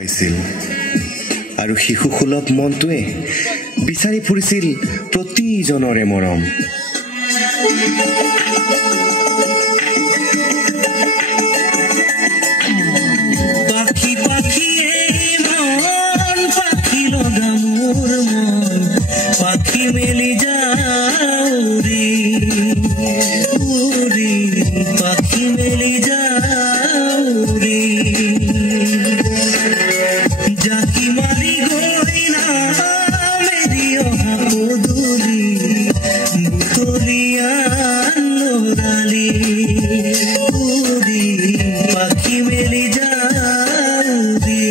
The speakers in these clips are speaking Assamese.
হৈছিল আৰু শিশুসুলভ মনটোৱে বিচাৰি ফুৰিছিল প্ৰতিজনৰে মৰম। পাখি পাখিয়ে মন পাখি লগা মোৰ মন পাখি মেলি যাউৰি উৰি পাখি মেলি যাউৰি জাকি মাৰি গৈ না মেৰি অহা পদূলি বুটলিয়া লৰালি উৰি পাখি মেলি যাউৰি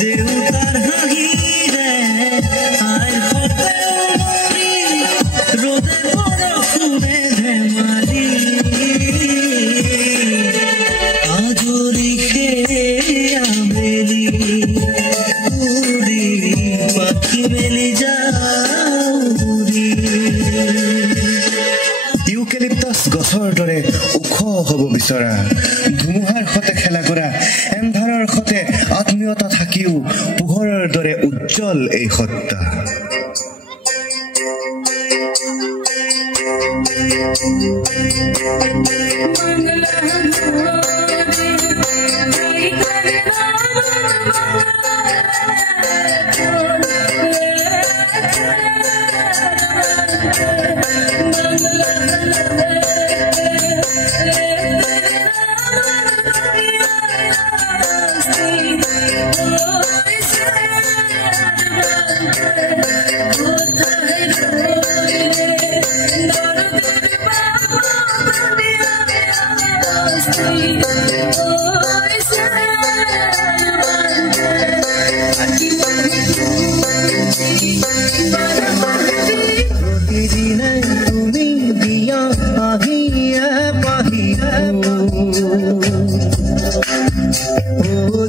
দেউতাৰ হাঁহিৰে আইৰ সতে মৰি ৰ'দে বৰষুণে ধেমালি আজৰি আবেলি উৰি পাখি মেলি যাউৰি। ইউকেলিপ্টাছ গছৰ দৰে ওখ হ'ব বিচৰা, ধুমুহাৰ সতে খেলা কৰা, এন্ধাৰৰ সতে আত্মীয়তা থাকিও পোহৰৰ দৰে উজ্জ্বল এই সত্তা।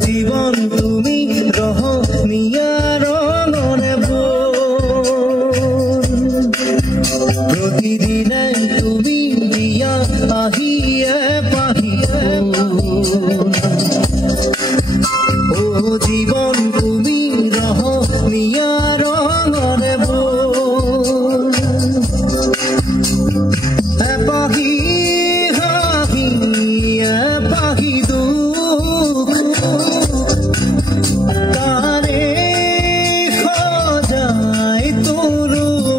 জীবন তুমি রহনিয়া রঙরে প্রতিদিনে তুমি দিয়া আহিয়ে পাহিয়ে ও জীবন তুমি রহনিয়া রঙরে পাহি হাহি পাহি দুখ তারে খোঁজায় তোর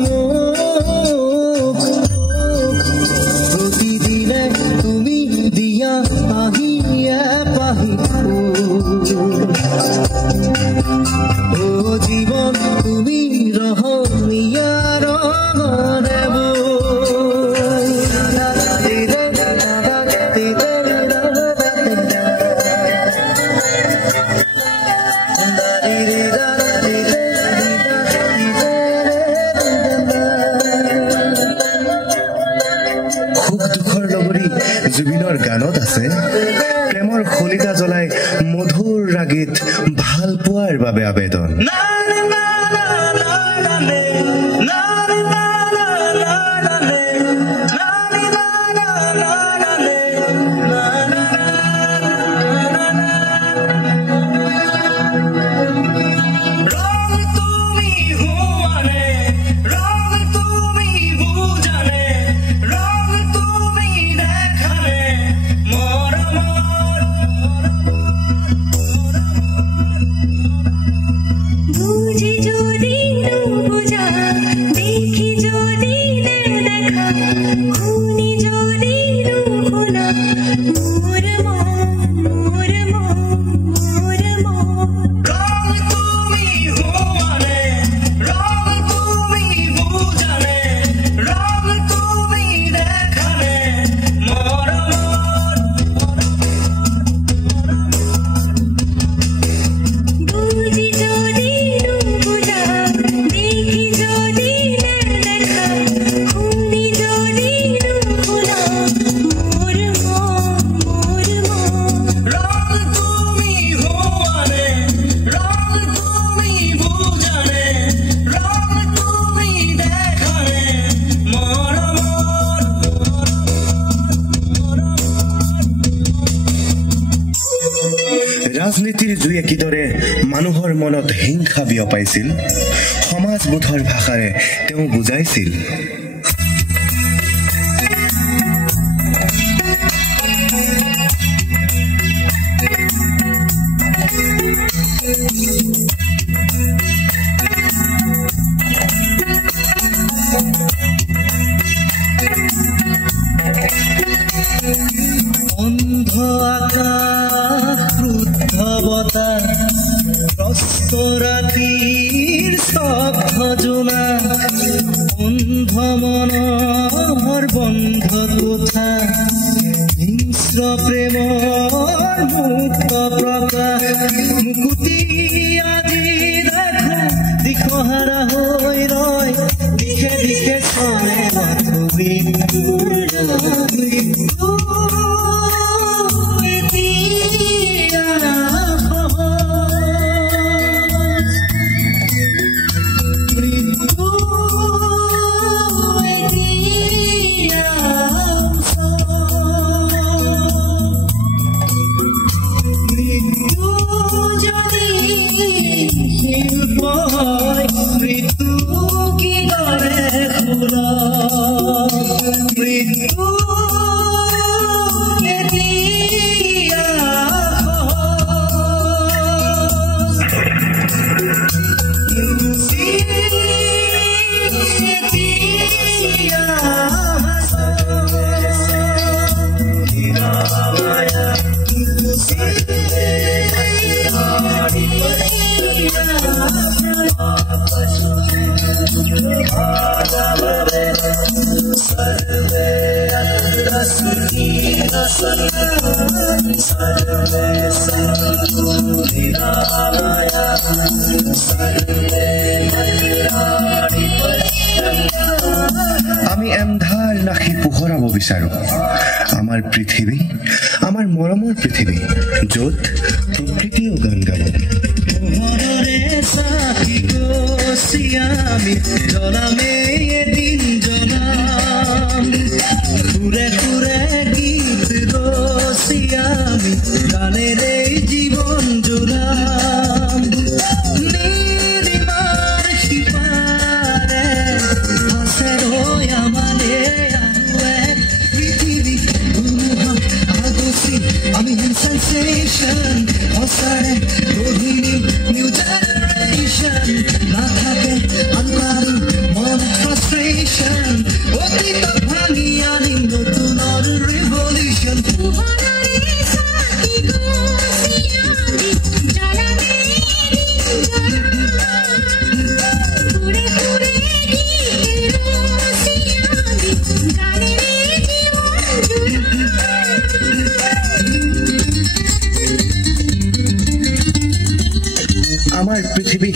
মুখ প্রতিদিনে তুমি দিয়া আহিয়া পাহি ও জীবন তুমি রহনিয়া রঙরে জুবিনৰ গানত আছে প্ৰেমৰ খলিতা জ্বলাই মধুৰ ৰাগীত ভাল পোৱাৰ বাবে আবেদন। বুঝি যদি ৰাজনীতিৰ জুয়ে কিদৰে মানুহৰ মনত হিংসা বিয়পাইছিল সমাজবোধৰ ভাষাৰে তেওঁ বুজাইছিল। অন্ধ আকাশ ক্ৰুদ্ধ বতাহ প্ৰস্ত ৰাতিৰ স্তব্ধ জোনা অন্ধ মনৰ বন্ধ কোঠা হিংস্ৰ প্ৰেমৰ মুক্ত প্ৰকাশ মুকুতি আজি দেখো দিশহাৰা হৈ ৰয় দিশে দিশে চলে আমি এন্ধাৰ নাখি পোহৰাব বিচাৰো আমাৰ পৃথিৱী, আমাৰ মৰমৰ পৃথিৱী, য'ত প্ৰকৃতিও গান গায়। পোহৰৰে চাকি গছি আমি জ্বলামে এদিন জ্বলাম, ঘূৰে ঘূৰে গীত গছি আমি গানেৰে জীৱন জোৰাম। নীলিমাৰ সিপাৰে আছে ৰৈ আমালে আৰু এক পৃথিৱী আগচি আমি sensation সঁচাৰে গধূলি নিউ জেনেৰেশ্যন নাথাকে আনকাৰী মন ফ্ৰাষ্ট্ৰেশ্যন অতীতক ভাঙি আনিম নতুনৰ ৰিভলিউশ্যন। আমাৰ পৃথিৱী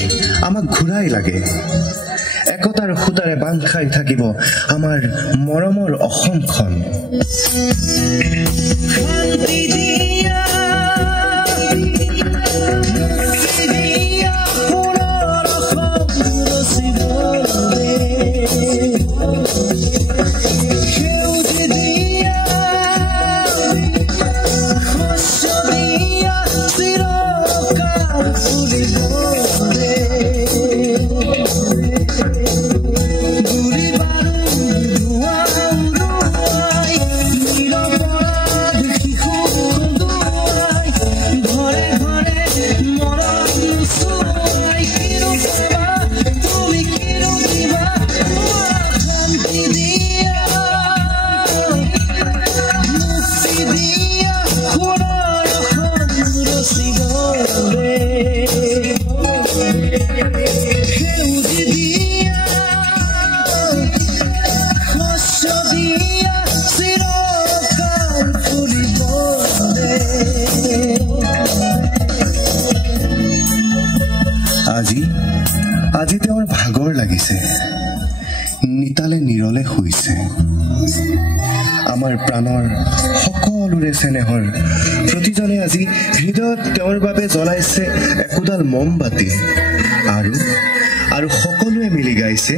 আমাক ঘূৰাই লাগে, একতাৰ সূতাৰে বান্ধ খাই থাকিব আমাৰ মৰমৰ অসমখন। আজি তেওঁৰ ভাগৰ লাগিছে, নিতালে নিৰলে শুইছে। আমাৰ প্ৰাণৰ সকলোৰে চেনেহৰ প্ৰতিজনে আজি হৃদয়ত তেওঁৰ বাবে জ্বলাইছে একোডাল মমবাতি আৰু সকলোৱে মিলি গাইছে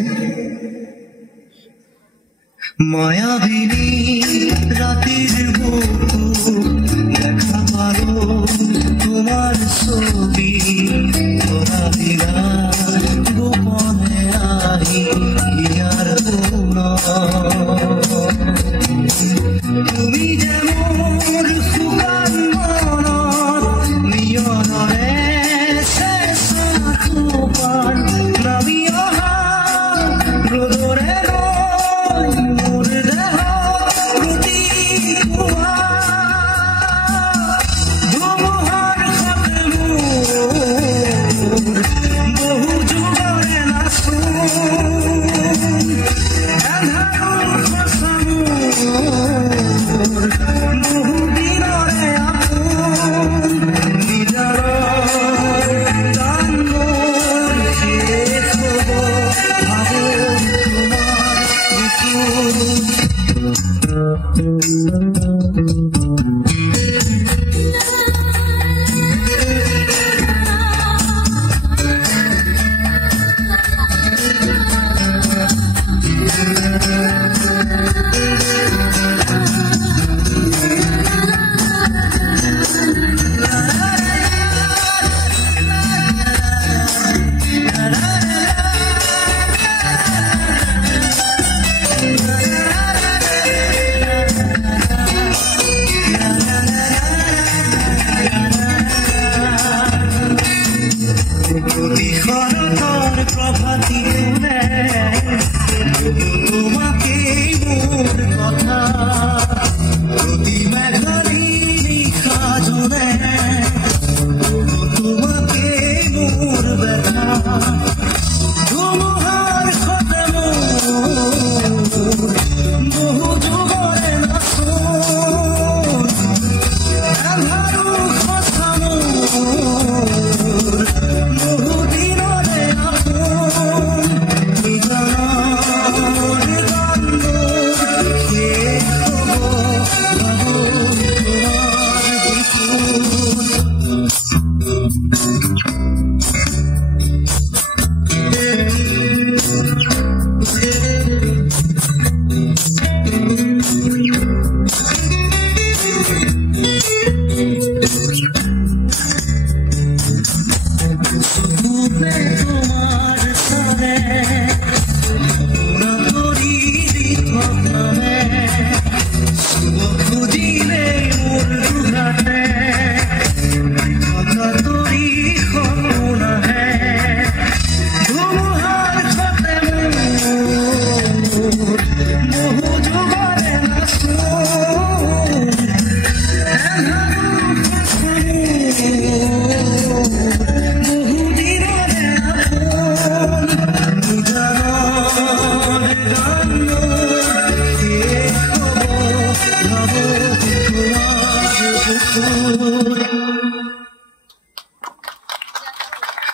মায়াবিনী ৰাতিৰ বুকু দেখা পালো তোমাৰ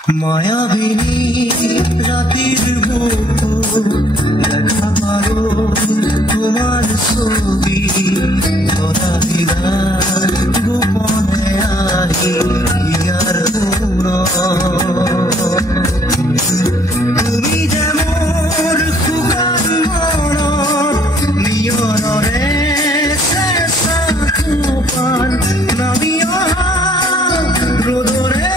মায়াবিনী ৰাতেৰ বুকুৰ দেখা পাৰো তোমাৰ ছবি ধৰা দিলাৰ গোপনে আহি ইয়াৰ তুমি যেমন শুকান মনত নিয়নৰে চেঁচা তুফান নামি অহা ৰ'দৰে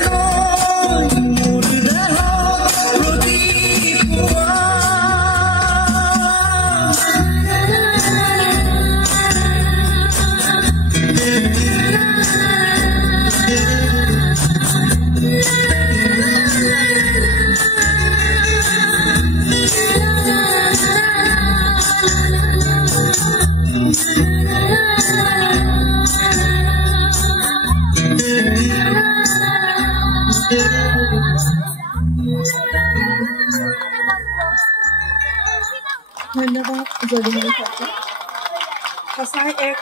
ধন্যবাদ যদুমণি সঁচাই এক